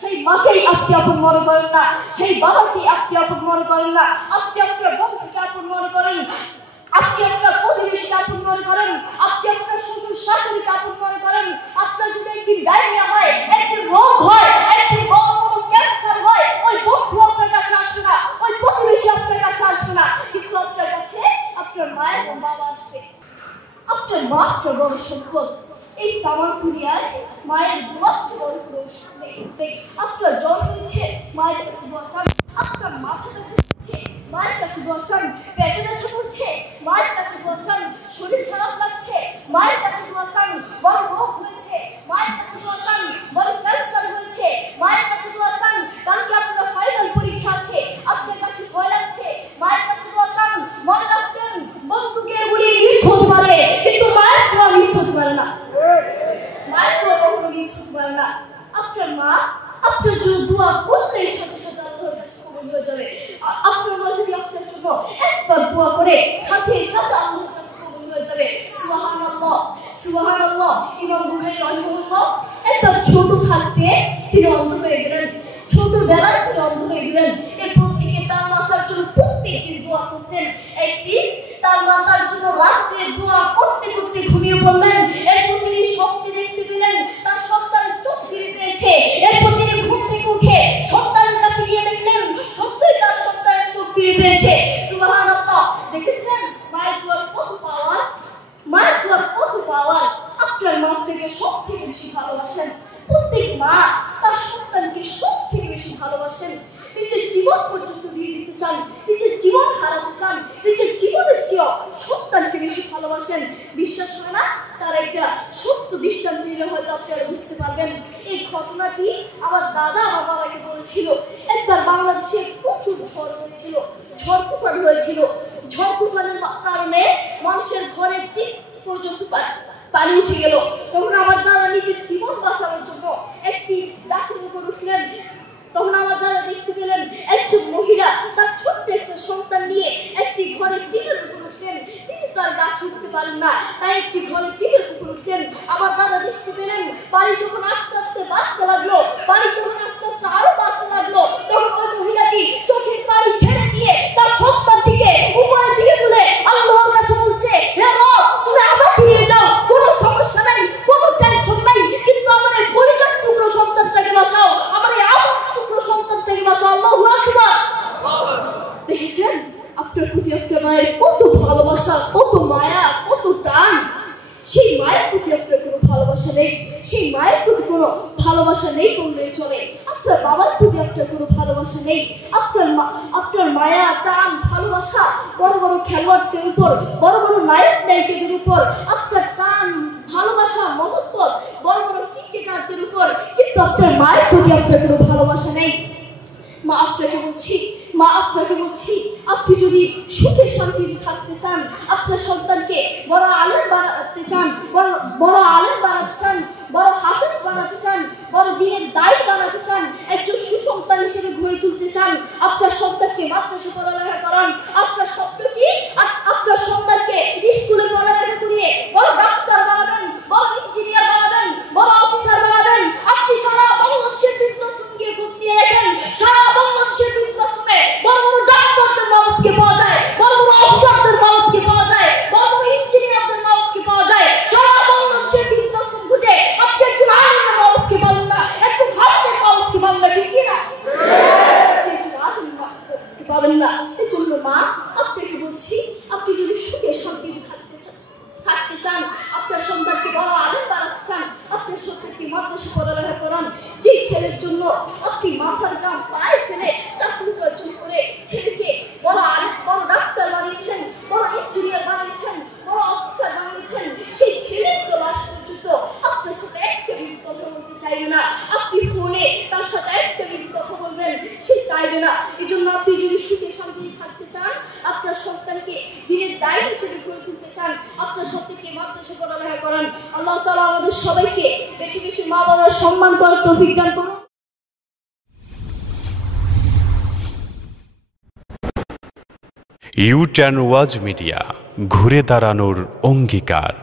সেই মাকেই আপনি আপন মনে করেন না, সেই বাবাকেই আপনি আপন মনে করেন না, আপনি আপনার বন্ধুকে আপন মনে করেন, আপনি আপনার প্রতিবেশীকে আপন মনে করেন, আপনি আপনার শ্বশুর শাশুড়িকে আপন মনে করেন। আপনার যদি একদিন ডায়রিয়া হয়, একদিন রোগ হয়, একদিন ক্যান্সার হয়, ওই বন্ধু আপনার কাছে আসবে না, ওই প্রতিবেশী আপনার কাছে আসবে না, কিন্তু আপনার কাছে আপনার মায়ের এবং বাবা আসবে। আপনার মা আপনার বড় সম্পদ। এই তামার দুনিয়ায় মায়ের দোয়া বড় সম্পদ নেই। আপনার জ্বর হয়েছে, মায়ের কাছে দোয়া চান। আপনার মাথা ব্যথা হচ্ছে, মায়ের কাছে দোয়া চান। পেটে ব্যথা করছে, মায়ের কাছে দোয়া চান। শরীর খারাপ লাগছে, মায়ের কাছে দোয়া চান। বড় রোগ হয়েছে, মায়ের কাছে দোয়া চান। বড় ক্যান্সার হয়েছে, মায়ের কাছে দোয়া চান। কালকে আপনার ফাইনাল পরীক্ষা আছে, আপনার কাছে ভয় লাগছে, মায়ের কাছে দোয়া চান। মনে রাখবেন, বন্ধুকে এগুলি মিস হতে পারে, কিন্তু মায়ের দোয়া মিস হতে পারে না। মায়ের দোয়া কখনো মিস হতে পারে না। আপনার মা আপনার জন্য দোয়া করলে সাথে সাথে আল্লাহর কাছে কবুল হয়ে যাবে। আপনার মা যদি আপনার জন্য একবার দোয়া করে, সাথে সাথে আল্লাহর কাছে কবুল হয়ে যাবে। সুবহানাল্লাহ, সুবহানাল্লাহ। ইমাম বুখারী রাহিমাহুল্লাহ একবার ছোট থাকতে তিনি অন্ধ হয়ে গেলেন, ছোটবেলায় তিনি অন্ধ হয়ে গেলেন। এরপর থেকে তার মাতার জন্য প্রত্যেকদিন দোয়া করতেন। একদিন তার মাতার জন্য রাত্রে দোয়া করতে করতে ঘুমিয়ে পড়লেন। এরপর তিনি স্বপ্নে দেখতে পেলেন তার সন্তানের চোখ ফিরে পেয়েছে। এরপর তিনি ঘুম থেকে উঠে সন্তানের কাছে গিয়ে দেখলেন সত্যই তার সন্তানের চোখ ফিরে পেয়েছে। সুবহানাল্লাহ। দেখেছেন মায়ের দোয়ার কত পাওয়ার, মায়ের দোয়ার কত পাওয়ার। আপনার মা আপনাকে সব থেকে বেশি ভালোবাসেন। প্রত্যেক মা তার সন্তানকে সব থেকে বেশি ভালোবাসেন। নিজের জীবন পর্যন্ত দিয়ে দিতে চান, নিজের জীবন হারাতে চান, নিজের জীবনের চেয়েও সন্তানকে বেশি ভালোবাসেন। বিশ্বাস হয় না? তার একটা সত্য দৃষ্টান্ত দিলে হয়তো আপনারা বুঝতে পারবেন। এই ঘটনাটি আমার দাদা আমার বাবাকে বলেছিল। একবার বাংলাদেশে প্রচুর ঝড় হয়েছিল, ঝড় তুফান হয়েছিল। ঝড় তুফানের কারণে মানুষের ঘরের দিক পর্যন্ত পানি উঠে গেল। তখন আমার দাদা নিজের জীবন বাঁচানোর জন্য একটি গাছের উপর উঠলেন। তখন আমার দাদা দেখতে পেলেন একজন মহিলা তার ছোট্ট একটা সন্তান নিয়ে একটি ঘরের টিনের উপর উঠলেন। তিনি তার গাছ উঠতে পারেন না, তাই একটি ঘরের টিনের উপর উঠলেন। আমার দাদা দেখতে পেলেন পানি যখন আস্তে আস্তে বাড়তে লাগলো, পানি যখন আস্তে আস্তে আরো বাড়তে লাগলো, তখন ওই মহিলাটি চোখের পানি ছেড়ে দিয়ে তার সন্তানটিকে উপরের দিকে তুলে আল্লাহর কাছে বলছে, হে রব, তুমি আমাকে নিয়ে যাও, কোনো সমস্যা নাই, কোনো টেনশন নাই, কিন্তু আমার এই পরিবার টুকরো সন্তানটাকে বাঁচাও, আমার এই আদর টুকরো সন্তানটাকে বাঁচাও। আল্লাহু আকবার। দেখেছেন আপনার প্রতি আপনার মায়ের কত ভালোবাসা, কত মায়া, কত টান। সেই মায়ের প্রতি আপনার কোনো ভালোবাসা নেই, সেই মায়ের প্রতি কোনো ভালোবাসা নেই বললেই চলে। আপনার বাবার প্রতি আপনার কোনো ভালোবাসা নেই। আপনার মায়া, টান, ভালোবাসা বড় বড় খেলোয়াড়দের উপর, বড় বড় নায়ক নায়িকাদের উপর। আপনার টান, ভালোবাসা, মহব্বত বড় বড় ক্রিকেটারদের উপর, কিন্তু আপনার মায়ের প্রতি আপনার কোনো ভালোবাসা নেই। মা আপনাকে বলছি, মা আপনাকে বলছি, আপনি যদি সুখে শান্তিতে থাকতে চান, আপনার সন্তানকে বড় আলেম বানাতে চান, বড় আলেম বানাতে চান, বড় হাফেজ বানাতে চান, বড় দ্বীনের দায়ী বানাতে চান, একজন সুসন্তান হিসেবে গড়ে তুলতে চান, আপনার সন্তানকে মাদ্রাসা পড়ালেখা করান। আপনার স্বপ্নটি আপনার সন্তানকে স্কুলে পড়ালেখা করিয়ে বড় ডাক্তার বানাবেন, বড় ইঞ্জিনিয়ার বানাবেন, বড় অফিসার বানাবেন। আপনি সারা বাংলাদেশের বিপ্লবকে খোঁজ নিয়ে দেখেন, সারা বাংলাদেশের বিপ্লবে বড় বড় ডাক্তারদের মাওকে পাওয়া যায়, বড় বড় অফিসারদের মাওকে পাওয়া যায়, বড় বড় ইঞ্জিনিয়ারদের মাওকে পাওয়া যায়। সারা বাংলাদেশের বিপ্লব খুঁজে আপনি একজন আলেমের মাওকে পাবেন না, একজন হাফেজের মাওকে পাবেন না, ঠিক না? একজন আলেমের মাওকে পাবেন না। এই জন্য মা আপনাকে বলছি, আপনি যদি সুখে শান্তিতে থাকতে চান, আপনার সন্তানকে বড় আলেম বানাতে চান, আপনার সন্তানকে মাদ্রাসা পড়ালেখা করান। যে ছেলের জন্য আপনি মাথার ঘাম পায়ে ফেলে চাকরি উপার্জন করে ছেলেকে বড় আলেম, বড় ডাক্তার বানিয়েছেন, বড় ইঞ্জিনিয়ার বানিয়েছেন, বড় অফিসার বানিয়েছেন, সেই ছেলের তো লাশ পর্যন্ত আপনার সাথে একটা মিনিট কথা বলতে চাইবে না। আপনি ফোনে তার সাথে একটা মিনিট কথা বলবেন, সে চাইবে না। এই জন্য আপনি যদি সুখে শান্তিতে থাকতে চান, আপনার সন্তানকে দিনের দায়ী হিসেবে গড়ে তুলতে চান, আপনার সন্তানকে মাদ্রাসা পড়ালেখা করান। আল্লাহ তাআলা আমাদের সবাইকে বেশি বেশি মা বাবার সম্মান করার তৌফিক দান করুন। ইউ টার্ন ওয়াজ মিডিয়া, ঘুরে দাঁড়ানোর অঙ্গীকার।